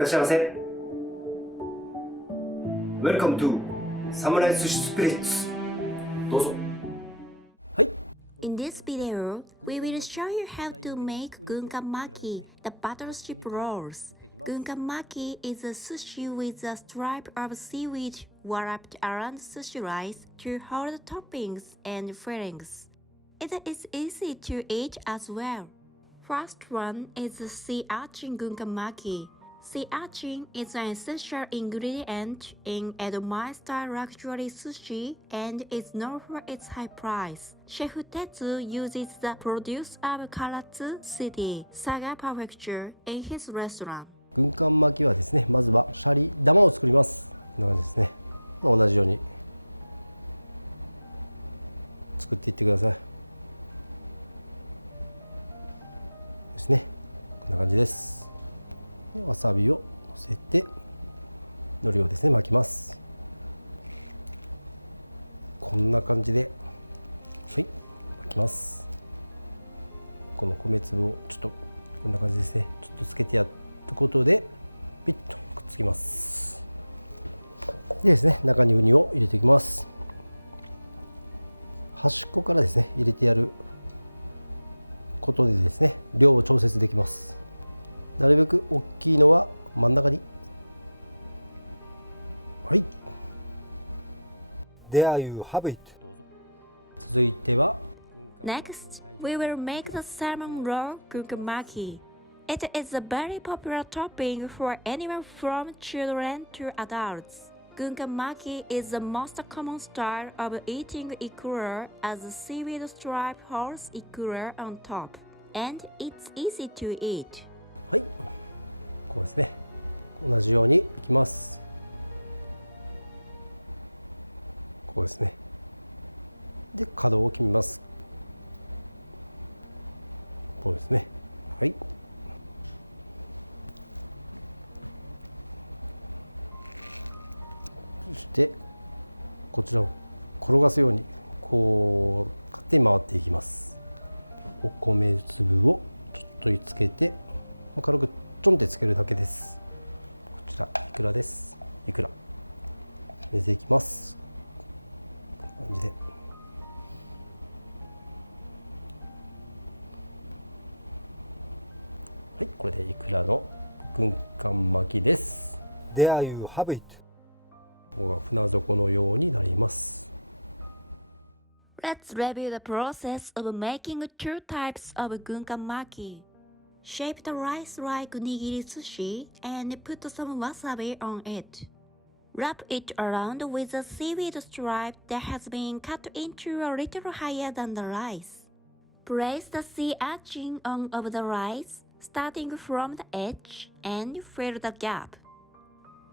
らっしゃいませ。Welcome to Samurai Sushi Spirits. どうぞ。はい。In this video, we will show you how to make Gunkanmaki, the battleship rolls. Gunkanmaki is a sushi with a stripe of seaweed wrapped around sushi rice to hold toppings and fillings. It is easy to eat as well. First one is the sea urchin Gunkanmaki. Sea urchin is an essential ingredient in Edomi-style luxury sushi and is known for its high price. Chef Tetsu uses the produce of Karatsu City, Saga Prefecture in his restaurant. 軍艦巻きはですね、まずはシャリ玉を作ります。こんな感じですね。同じように作っていってください。ですね。こんな感じです。わさびをのせて海苔をですね巻きます。こんな感じではい巻きます。この米粒をちょっとこんな感じですね。ちょっとつけてやることでピッとくっつきます。でですね、中にウニを入れていきます。端っこからですね入れてやることでですね量を調節できます。なるべく大きいのは真ん中に。はい。There you have it。どうぞ。続いては。Next, we will make the Salmon Roe Gunkanmaki. It is a very popular topping for anyone from children to adults. Gunkanmaki is the most common style of eating ikura as the seaweed stripe holds ikura on top, and it's easy to eat. はい、こうですね。同じようにいきます。こうですね。で、角を切ります。こうですね。はい。そしてこちらを転がすようにこう勝手に回っていきます。お米粒をちょっとつけて。軽くちょんってつけるだけです。こちらいくらです。いくら入れていきます。こんな感じではい、これでいくらの軍艦巻きです。There you have it。ここが船底のようになります。Let's review the process of making two types of Gunkanmaki.Shape the rice like Nigiri Sushi and put some wasabi on it. Wrap it around with a seaweed stripe that has been cut into a little higher than the rice. Place the sea urchin on over the rice, starting from the edge, and fill the gap.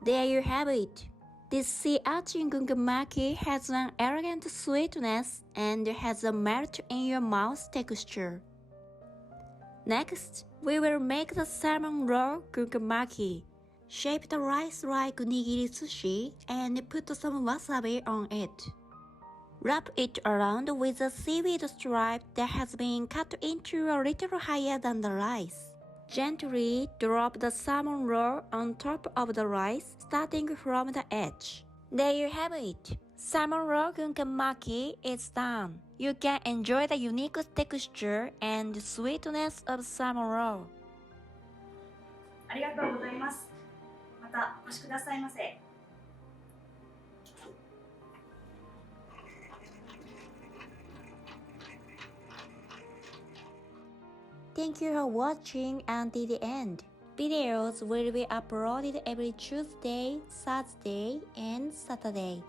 There you have it. This sea urchin Gunkanmaki has an elegant sweetness and has a melt-in-your-mouth texture.Next, we will make the Salmon Roe Gunkanmaki. Shape the rice like Nigiri Sushi and put some wasabi on it. Wrap it around with a seaweed stripe that has been cut into a little higher than the rice. Gently drop the salmon roe on top of the rice, starting from the edge. There you have it. Salmon Roe Gunkanmaki is done. You can enjoy the unique texture and sweetness of salmon roe. ありがとうございます。またお越しくださいませ。Thank you for watching until the end. Videos will be uploaded every Tuesday, Thursday, and Saturday.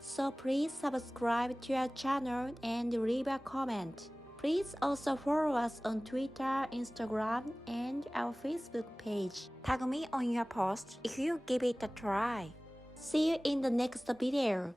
So please subscribe to our channel and leave a comment. Please also follow us on Twitter, Instagram, and our Facebook page. Tag me on your post if you give it a try. See you in the next video.